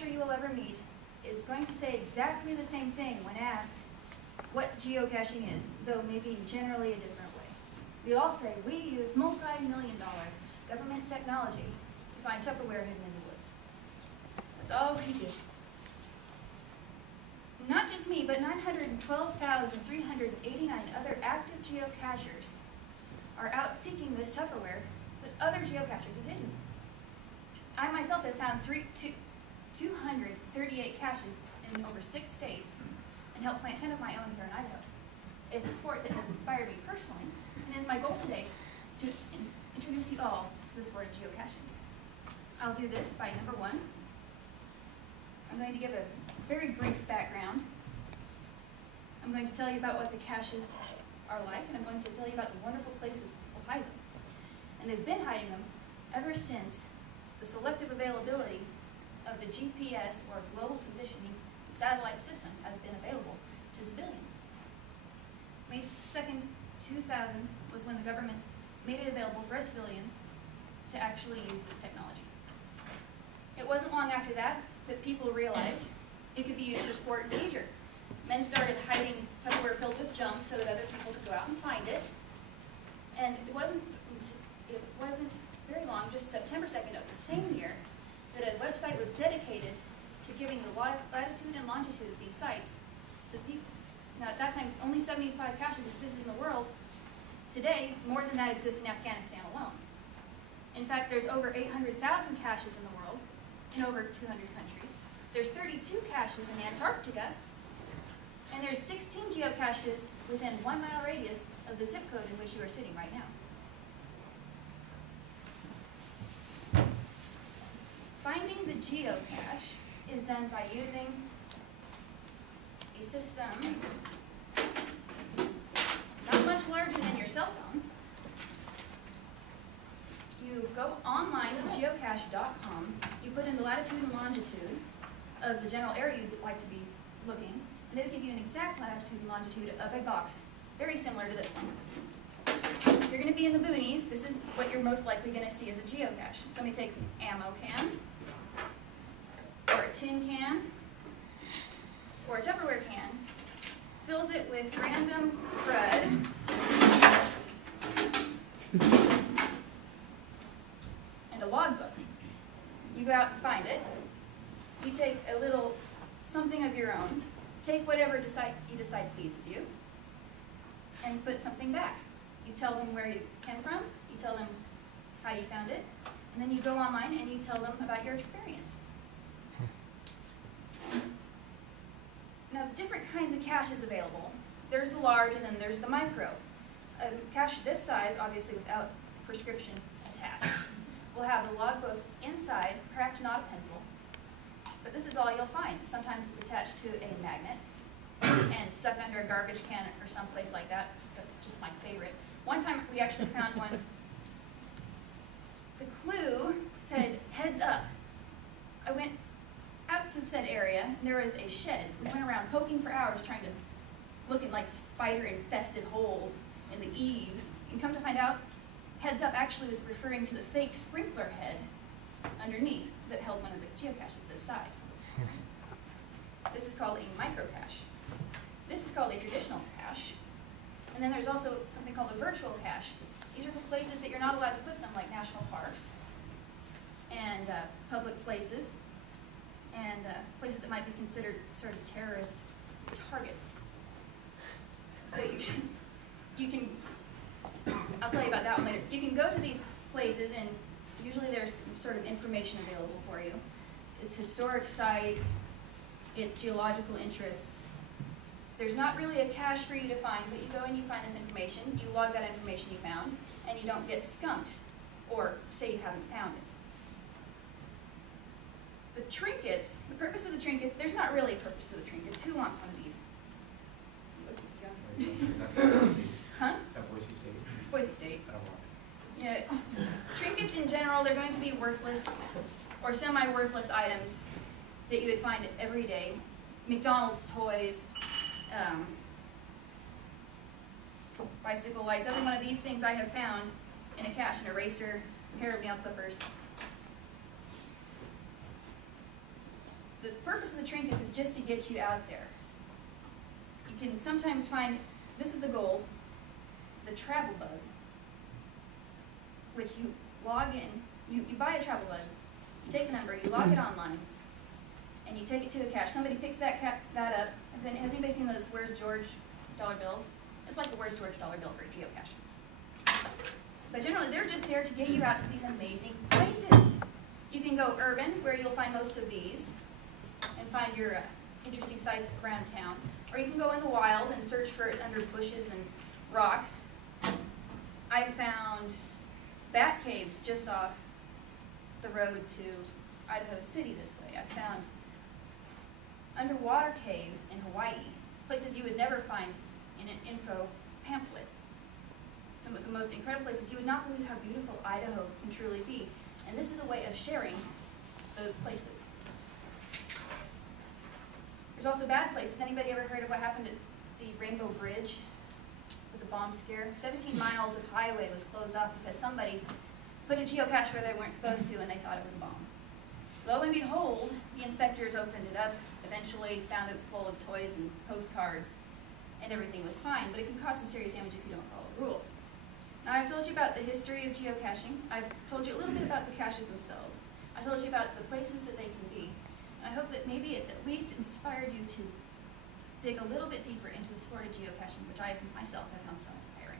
geocacher you will ever meet is going to say exactly the same thing when asked what geocaching is, though maybe generally a different way. We all say we use multi-million-dollar government technology to find Tupperware hidden in the woods. That's all we do. Not just me, but 912,389 other active geocachers are out seeking this Tupperware that other geocachers have hidden. I myself have found 238 caches in over 6 states and helped plant 10 of my own here in Idaho. It's a sport that has inspired me personally, and is my goal today to introduce you all to the sport of geocaching. I'll do this by number 1. I'm going to give a very brief background. I'm going to tell you about what the caches are like, and I'm going to tell you about the wonderful places we'll hide them. And they've been hiding them ever since the selective availability of the GPS, or global positioning satellite system, has been available to civilians. May 2nd, 2000 was when the government made it available for us civilians to actually use this technology. It wasn't long after that that people realized it could be used for sport and leisure. Men started hiding Tupperware filled with junk so that other people could go out and find it. And it wasn't very long, just September 2nd of the same year, that a website was dedicated to giving the latitude and longitude of these sites to people. Now, at that time, only 75 caches existed in the world. Today, more than that exists in Afghanistan alone. In fact, there's over 800,000 caches in the world, in over 200 countries. There's 32 caches in Antarctica, and there's 16 geocaches within 1 mile radius of the zip code in which you are sitting right now. Finding the geocache is done by using a system not much larger than your cell phone. You go online to geocache.com, you put in the latitude and longitude of the general area you'd like to be looking, and it'll give you an exact latitude and longitude of a box, very similar to this one. You're going to be in the boonies. This is what you're most likely going to see as a geocache. Somebody takes an ammo can, or a tin can, or a Tupperware can, fills it with random crud, and a logbook. You go out and find it. You take a little something of your own, take whatever you decide pleases you, and put something back. You tell them where you came from, you tell them how you found it, and then you go online and you tell them about your experience. Now, different kinds of caches available. There's the large and then there's the micro. A cache this size, obviously without prescription attached, will have the logbook inside, perhaps not a pencil, but this is all you'll find. Sometimes it's attached to a magnet and stuck under a garbage can or someplace like that. That's just my favorite. One time we actually found one. The clue said, "Heads up." I went out to said area, and there was a shed. We went around poking for hours trying to look in like spider-infested holes in the eaves, and come to find out, "Heads up" actually was referring to the fake sprinkler head underneath that held one of the geocaches this size. This is called a micro cache. This is called a traditional cache. And then there's also something called a virtual cache. These are the places that you're not allowed to put them, like national parks and public places, and places that might be considered sort of terrorist targets. So you can, I'll tell you about that one later. You can go to these places, and usually there's some sort of information available for you. It's historic sites, it's geological interests. There's not really a cache for you to find, but you go and you find this information, you log that information you found, and you don't get skunked, or say you haven't found it. The trinkets, the purpose of the trinkets, there's not really a purpose to the trinkets. Who wants one of these? Huh? Is that Boise State? It's Boise State. I don't want it. Yeah. Trinkets in general, they're going to be worthless or semi-worthless items that you would find every day. McDonald's toys, bicycle lights, every one of these things I have found in a cache, an eraser, a pair of nail clippers. the purpose of the trinkets is just to get you out there. You can sometimes find, this is the gold, the travel bug, which you log in, you buy a travel bug, you take the number, you log it online, and you take it to the cache. Somebody picks that up, and then has anybody seen those Where's George dollar bills? It's like the Where's George dollar bill for geocaching. But generally, they're just there to get you out to these amazing places. You can go urban, where you'll find most of these, and find your interesting sites around town. Or you can go in the wild and search for it under bushes and rocks. I found bat caves just off the road to Idaho City this way. I found underwater caves in Hawaii, places you would never find in an info pamphlet. Some of the most incredible places. You would not believe how beautiful Idaho can truly be. And this is a way of sharing those places. There's also bad places. Anybody ever heard of what happened at the Rainbow Bridge with the bomb scare? 17 miles of highway was closed off because somebody put a geocache where they weren't supposed to and they thought it was a bomb. Lo and behold, the inspectors opened it up, eventually found it full of toys and postcards, and everything was fine, but it can cause some serious damage if you don't follow the rules. Now, I've told you about the history of geocaching. I've told you a little bit about the caches themselves. I told you about the places that they can be. And I hope that maybe it's at least inspired you to dig a little bit deeper into the sport of geocaching, which I myself have found so inspiring.